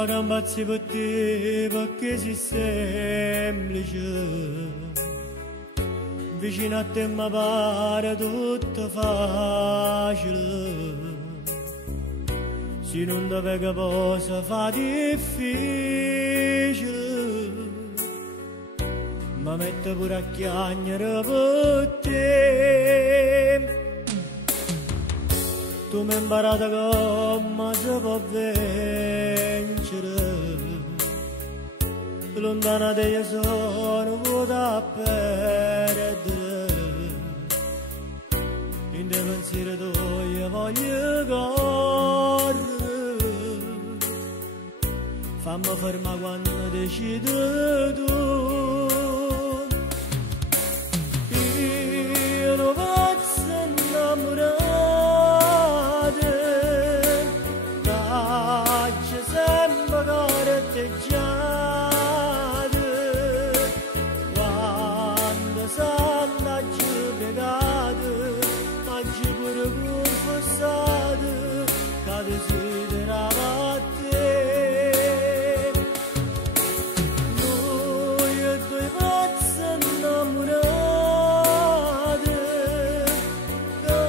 va gambazzi per te perché sei semplice. Vicino a te mi pare tutto facile. Se non ti vega cosa fa difficile. Ma mette pure a chiagnere per te. Tu mi hai imparato come si può vincere. Lontana da io sono vuota a perdere. In te pensiero tuo voglio correre. Fammi fermare quando decidi tu. Io non posso innamorare. Taccio sempre corteggiate. Quando sono giù piegate, mangi pure confessate, che desiderava a te. Noi e due pazzi innamorate, che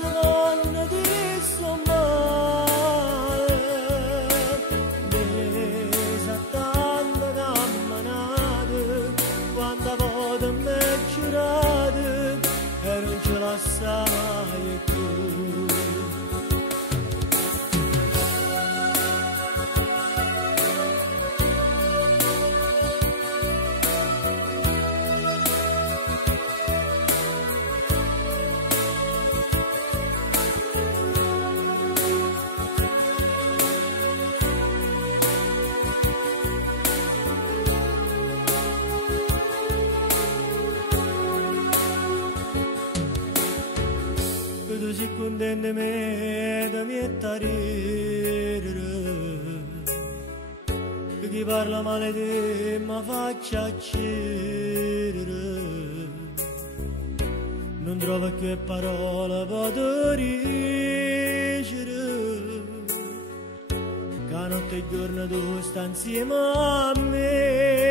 secondo ti sto male, mese tanto camminate, quanta volta mi giurate, e non ce la sai più. Che tu sei contento di me, da mettere che chi parla male di te mi faccia accedere. Non trovo che parole per dicere, che notte e giorno tu stai insieme a me.